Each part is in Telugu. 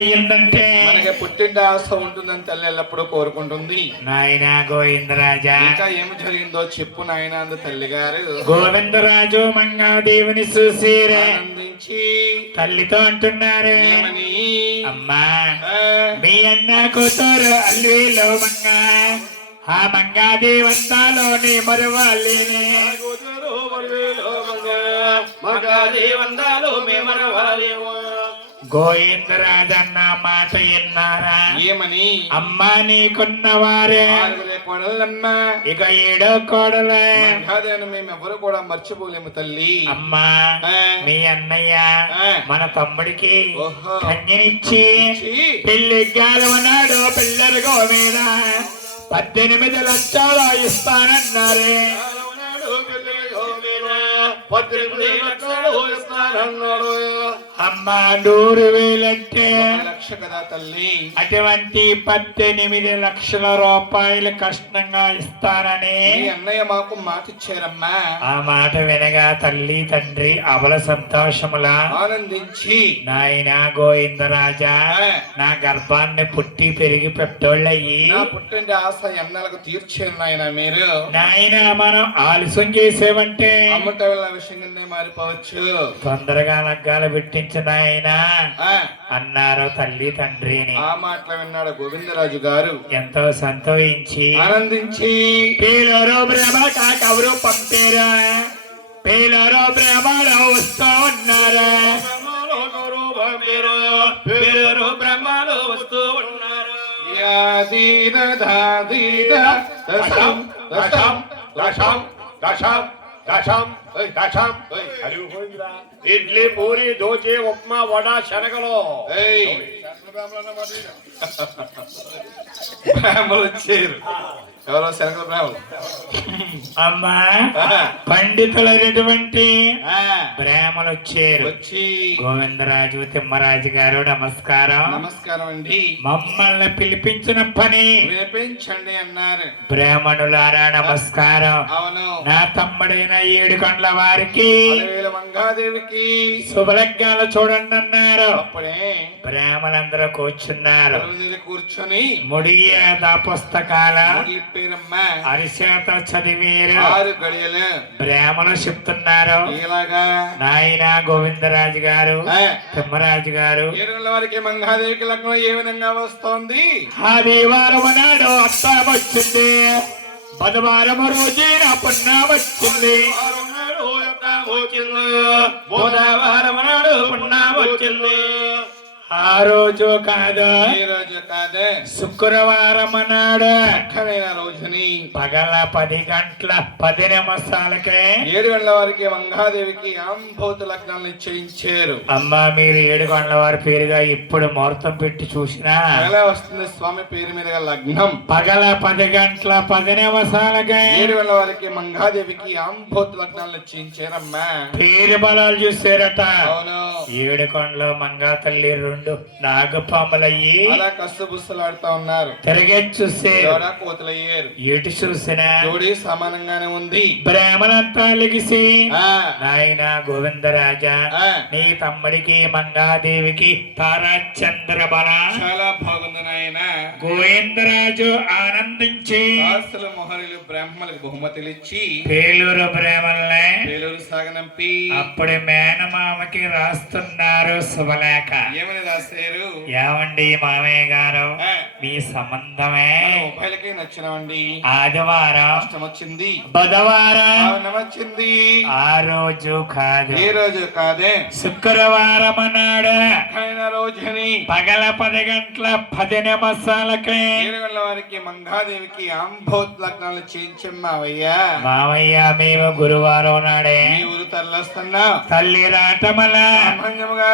ఏంటంటే మనకి పుట్టింటి ఆశ ఉంటుందని తల్లి ఎల్లప్పుడూ కోరుకుంటుంది. నాయన గోవిందరాజా, ఇంకా ఏమి జరిగిందో చెప్పు నాయన అంది తల్లి గారు. గోవిందరాజు మంగాదేవిని చూసిరే ఆనందించి తల్లితో అంటున్నారు, ఏమని? అమ్మా మీ అన్న కూతురు అల్లులో మంగా ఆ మంగాదేవి అందాలోని మరవాళ్ళేనే గోవిందరాజన్న మాట విన్నారా? ఏమని? అమ్మా నీకున్న వారే కోడలమ్మా, ఇక ఏడో కోడలే మంగాదేవిని మేమెవరు కూడా మర్చిపోలేము తల్లి. అమ్మా మీ అన్నయ్య మన తమ్ముడికి ఓహో. కన్యనిచ్చి పెళ్లి గాలవనాడు పిల్లలు మీద 18 లక్షలు ఇస్తానన్నారే. అమ్మా 100,000 అంటే లక్ష కదా తల్లి. అటువంటి 18 లక్షల రూపాయలు కష్టంగా ఇస్తానని మీ అన్నయ్య మాకు మాట ఇచ్చారమ్మా. ఆ మాట వినగా తల్లి తండ్రి అవల సంతోషములా ఆనందించి నాయన గోవిందరాజా, నా గర్భాన్ని పుట్టి పెరిగి పెద్దోళ్ళయ్యి నా పుట్టింటి ఆశ ఎన్నెలకు తీర్చారు నాయన మీరు. నాయన మనం ఆలస్యం చేసేవంటే అమ్మట వెళ్ళిన విషయంగానే మారిపోవచ్చు. తొందరగా లగ్గాలు పెట్టించిన ఆయన ఆ అన్నారు తల్లి తండ్రిని. ఆ మాటలు విన్నాడు గోవిందరాజు గారు. ఎంతో సంతోషించి ఆనందించి పేలరో బ్రహ్మ కాకవరు పంపారా, పేలరో బ్రహ్మలో వస్తూ ఉన్నారా, పేలరో బ్రహ్మలో వస్తూ ఉన్నారు. యాదీన దాదీన దశం దశం దశం దశం దశం దశం. ఇడ్లీ పూరి దోశ ఉప్మా వడ శనగలు. బ్రాహ్మణులు వచ్చారు. ఎవరో శనగల బ్రాహ్మణులు. అమ్మా పండితులైనటువంటి ఆ, బ్రాహ్మణులు వచ్చారు. వచ్చి గోవిందరాజు తిమ్మరాజు గారు నమస్కారం. నమస్కారం అండి, మమ్మల్ని పిలిపించిన పని వినిపించండి అన్నారు. బ్రాహ్మణులారా నమస్కారం. అవును, నా తమ్ముడైన 7 కండ్ల వారికి అలవేలు మంగాదేవికి శుభలగ్గాలు చూడండి అన్నారు. అప్పుడే బ్రాహ్మణులందరూ కూర్చున్నారు. అలవేలు మీద కూర్చొని ముడియేద పుస్తకాల ముగిపోయారమ్మా. అరిచేత చదివేరు 6 గడియలు బ్రాహ్మణులు చెప్తున్నారు. ఇలాగా నాయన గోవిందరాజు గారు తిమ్మరాజు గారు, 7 గంటల వారికి మంగాదేవికి లగ్నం ఏ విధంగా వస్తోంది? ఆదివారం నాడు అత్త వచ్చింది, బుధవారం రోజున పున్న వచ్చింది, బుధవారం నాడు పున్న వచ్చింది. ఆ రోజు కాదు, ఈ రోజు కాదే, శుక్రవారం నాడు చక్కనైన రోజుని పగల 10 గంటల 10 నిమిషాలకే 7 గంటల వారికి మంగాదేవికి ఆంభూత లగ్నాలు నిశ్చయించారు. అమ్మా మీరు 7 గంటల వారి పేరుగా ఇప్పుడు ముహూర్తం పెట్టి చూసినా ఎలా వస్తుంది స్వామి పేరు మీదుగా లగ్నం? పగల 10 గంటల 10 నిమిషాలకే 7 గంటల వారికి మంగాదేవికి ఆంభూత లగ్నాలు నిశ్చయించారమ్మా. పేరు బలాలు చూసారట. అవును, 7 కొండలో మంగా తల్లి 2 నాగపాములయ్యి అలా కసుబుస్సులాడుతా ఉన్నారు. తిరిగే చూసే జోడా కోతలయ్యారు. ఎటు చూసినా జోడి సమానంగానే ఉంది. బ్రాహ్మణంతా లెగిసి ఆ నాయన గోవిందరాజా, ఆ, నీ తమ్ముడికి మంగాదేవికి తారాచంద్ర బల చాలా బాగుంది నాయన. గోవిందరాజు ఆనందించి దాసులు మొహరులు బ్రాహ్మణులకు బహుమతులు ఇచ్చి పేలూరు బ్రాహ్మణులే పేలూరు సాగనంపి అప్పుడు మేనమామకి రాస్తున్నారు శుభలేఖ. ఏమని రాశారు? ఏమండి మామయ్య గారు, ఆ, మీ సంబంధమే మన ఉభయలకి నచ్చినవండి. ఆదివారం కష్టం వచ్చింది, బుధవారం పావనం వచ్చింది. ఆ రోజు కాదు, ఏ రోజు కాదే, శుక్రవారం నాడు అయిన రోజుని పగల 10 గంటల 10 నిమిషాలకి 7 గంటల వారికి మంగాదేవికి ఆంభోత్ లగ్నాలు చేయించమ్మావయ్యా. మామయ్య మేము గురువారం నాడే ఈ ఊరు తరలిస్తున్నా తల్లి రాటమల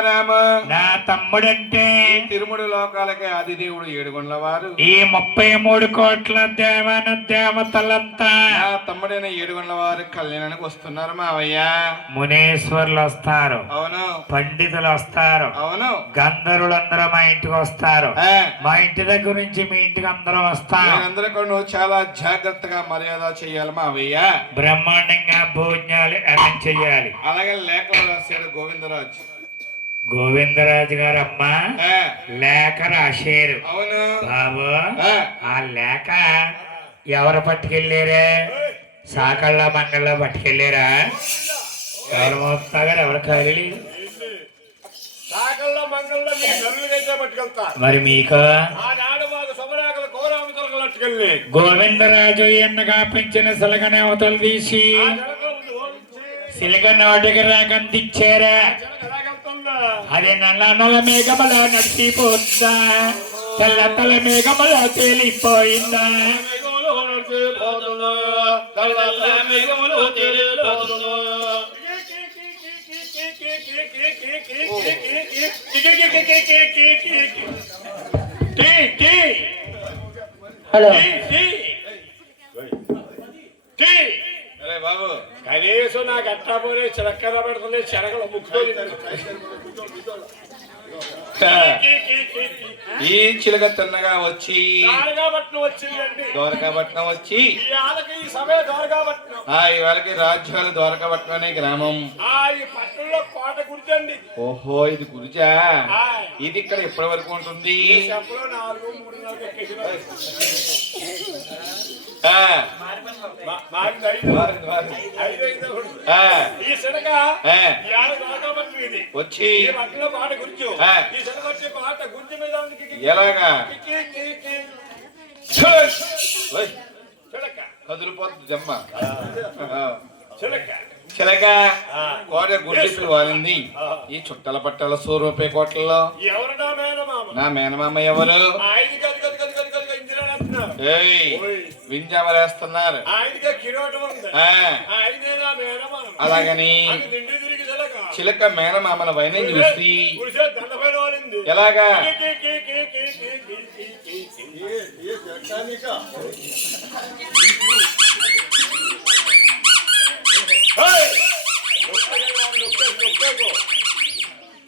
రామ. నా తమ్ముడంటే తిరుముడు లోకాలకి ఆదిదేవుడు 7 గంటల వారు. ఈ 33 కోట్ల దేవాన దేవతలంతా నా తమ్ముడైన 7 గంటల వారు కళ్యాణానికి వస్తున్నారు మావయ్య. మునేశ్వర్లు వస్తారు, అవును, పండితులు వస్తారు, అవును. గంధర్వులందరూ మా ఇంటికి వస్తారు. ఆ, మా ఇంటి దగ్గర నుంచి మీ ఇంటికి అందరూ వస్తారు. మీరందరూ కూడా నువ్వు చాలా జాగ్రత్తగా మర్యాద చేయాలి మావయ్య. బ్రహ్మాండంగా భోజనాలు అరేంజ్ చేయాలి. అలాగే లేఖలు రాశాడు గోవిందరాజు. గోవిందరాజు గారు అమ్మ ఆ, లేఖ రాశారు అవును బాబు. ఆ, ఆ లేఖ ఎవరు పట్టుకెళ్ళారా? సాకళ్ళ మంగళ్ళ పట్టుకెళ్ళారా? ఎవరు మోపుతాగారు? ఎవరు ఖాళీ? సాకల్లో మంగళలో మీ నరులకైతే పట్టుకెళ్తా. మరి మీకు ఆనాడు మాకు సమరాకల కోరాము తొలగలు పట్టుకెళ్ళి గోవిందరాజు ఎన్నగా పెంచిన సిలగనే అవతలు తీసి ఆ జనకం ఓడించి సిలగ నోటికి రాకందిచ్చారా? జనక రాగలుగుతుందా? అది నల్ల మేఘమల నడిచిపోతుందా? తెల్ల తల మేఘమల తేలిపోయిందా? మేఘములు పోతుందా? తెల్ల మేఘములు తేలిపోతుందా? హలో అరే బాబు కనీసం నాకు అట్టా పోయి చిలక్కర పెడుతుంది చెరగలు ముక్కుతో ఈ చిలక తిన్నగా వచ్చి ద్వారకాపట్నం వచ్చిందండి. ద్వారకాపట్నం వచ్చి ఈ ఆలకి ఈ సమయం ద్వారకాపట్నం. ఇవాళకి రాజ్యాల ద్వారకాపట్నం అనే గ్రామం. ఈ పట్టణంలో కోట గుర్తండి. ఓహో ఇది గురిజా. ఆయ్. ఇది ఇక్కడ ఎప్పటి వరకు ఉంటుంది? ఈ చెప్పలో 4, 3 నెలలు ఎక్కేసిన. ఆ, మాకు ఐదు. మారింది, మారింది. ఐదు అయితే ఒకటి. ఆ, ఈ శనక ఆ, ఈ ఆల ద్వారకాపట్నం ఇది. వచ్చి ఈ పట్టణంలో కోట గుర్తు. ఆ. ఈ శనక వచ్చే కోట గుర్తు మీద ఉంది. ఎలాగా ఓయ్, చిలక కదిలిపోతుంది జమ్మ. చిలక చిలక కోట గుడ్డిపి వాలింది. ఈ చుట్టల పట్టల 100 రూపాయ కోట్లలో ఎవరు నా మేనమామ? నా మేనమామ ఎవరు? ఆయనకి గది ఇందిరారత్నం. ఏయ్ వింజామరేస్తున్నారు. ఆయనకే కిరీటం ఉంది. ఆ, ఆయనే నా మేనమామ. అలాగని అది నిండి తిరిగి చిలక. చిలక మేనమామల వైనం చూసి పురుషే దండపైన వాలింది. ఎలాగా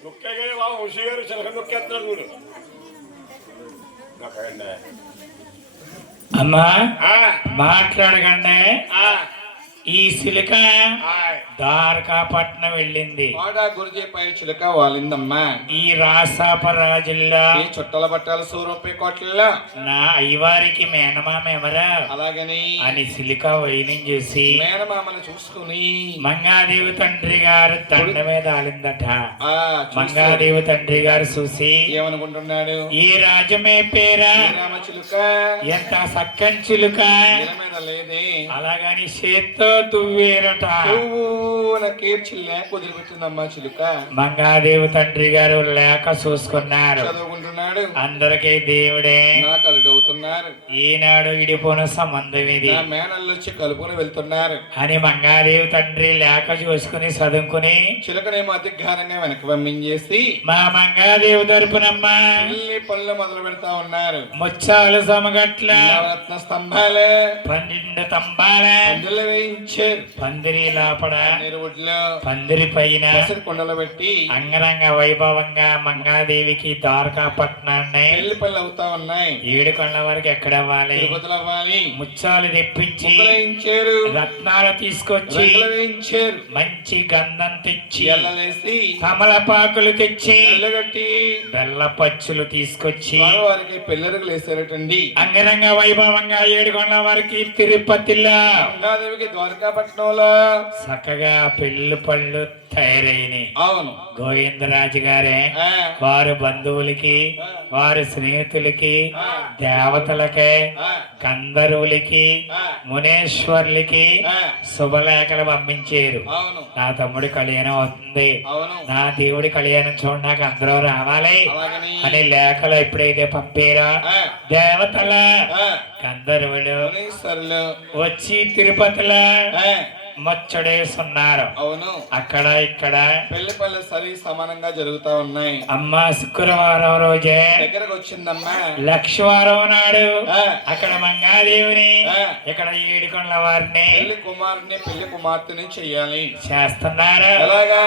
నొక్కేగానే బాబు హుషి గారు చిలక నొక్కేస్తున్నారు మీరు. అమ్మా ఆ, మాట్లాడకండి. ఆ, ఈ సిలిక ఆయ్. ద్వారకాపట్నం వెళ్ళింది. కోట గురిజీపై చిలక వాలిందమ్మా. ఈ రాసాపరాజుల్లో ఈ చుట్టల పట్టాల 100 రూపాయ కోట్లలో నా అయ్యవారికి మేనమామ ఎవరా అలాగని అని సిలిక వైనం చేసి మేనమామను చూసుకుని మంగాదేవి తండ్రి గారు దండ మీద ఆలిందట. ఆ మంగాదేవి తండ్రి గారు చూసి ఏమనుకుంటున్నాడు? ఈ రాజమే పేరా, శ్రీరామ చిలుక ఎంత సక్కని చిలుక, ఇల మీద లేదే అలాగని చేత్తో దువ్వేరట. కీర్చి లేక వదిలిపెట్టిందమ్మా చిలుక. మంగాదేవి తండ్రి గారు లేక చూసుకున్నారు. చదువుకుంటున్నాడు. అందరికీ దేవుడే నాకు అల్లుడవుతున్నారు. ఈనాడు ఇడిపోన సంబంధం ఇది నా మేనల్లు వచ్చి కలుపుని వెళ్తున్నారు అని మంగాదేవి తండ్రి లేక చూసుకుని చదువుకుని చిలకనేమో అధికారంగా వెనక్కి పంపించేసి మా మంగాదేవి తరపునమ్మా పెళ్లి పనులు మొదలు పెడతా ఉన్నారు. ముచ్చాలు సమగట్ల నవరత్న స్తంభాలే 12 తంబాల పందిళ్ళు వేయించారు. పందిరి లోపల నీరువుడ్లో పందిరి పైన పసరి కుండలు పెట్టి అంగరంగ వైభవంగా మంగాదేవికి ద్వారకాపట్నాన్ని పెళ్లి పనులు అవుతా ఉన్నాయి. 7 కొండల వరకు ఎక్కడవ్వాలి, తిరుపతిలో అవ్వాలి. ముచ్చాలు తెప్పించి ముగ్గులు వేయించారు. రత్నాలు తీసుకొచ్చి రంగులు వేయించారు. మంచి గంధం తెచ్చి ఎల్లలేసి తమలపాకులు తెచ్చి ఎల్లగట్టి బెల్ల పచ్చులు తీసుకొచ్చి వారికి పెళ్ళరుగులు వేసారటండి. అంగరంగ వైభవంగా 7 కొండల వరకు తిరుపతిలో గంగాదేవికి ద్వారకాపట్నంలో చక్కగా పెళ్లి పళ్ళు తయారైనాయి. అవును. గోవిందరాజు గారే ఆ, వారి బంధువులకి, వారి స్నేహితులకి, దేవతలకి, ఆ, గంధర్వులకి, ఆ, మునేశ్వర్లకి ఆ, శుభలేఖలు పంపించారు. అవును. నా తమ్ముడి కళ్యాణం అవుతుంది, అవును. నా దేవుడి కళ్యాణం చూడడానికి అందరూ రావాలి అలాగని అని లేఖలు ఎప్పుడైతే పంపారో ఆ, దేవతల ఆ, గంధర్వులు మునీశ్వరులు వచ్చి తిరుపతిలో ఆ, ముచ్చడేస్తున్నారు. అవును. అక్కడ ఇక్కడ పెళ్లి పనులు సరి సమానంగా జరుగుతా ఉన్నాయి. అమ్మ శుక్రవారం రోజే దగ్గరకు వచ్చిందమ్మా. లక్షవారం నాడు ఆ, అక్కడ మంగాదేవిని ఆ, ఇక్కడ 7 కొండల వారిని పెళ్లి కుమారుని పెళ్లి కుమార్తెని చెయ్యాలి. చేస్తున్నారు. ఎలాగా?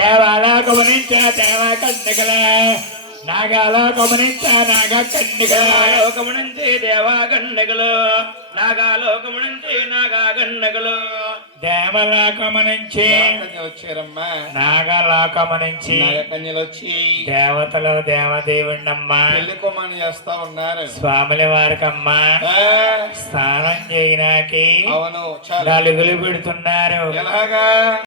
దేవాలా గమనించా దేవా కన్నికల, నాగాలో గమనించా నాగ కన్నికల, లోకము నుంచి దేవా గండగలు, నాగాలోకము నుంచి నాగా గండగలు, దేవలోకము నుంచి కన్యలు వచ్చారమ్మా నాగలోకము నుంచి నాగకన్యలు వచ్చి దేవతలు దేవదేవుణ్ణమ్మా పెళ్లి కుమారుని చేస్తా ఉన్నారు స్వాముల వారికమ్మా ఆ, స్నానం చేయడానికి అవును చాలు నలుగులు పెడుతున్నారు ఎలాగా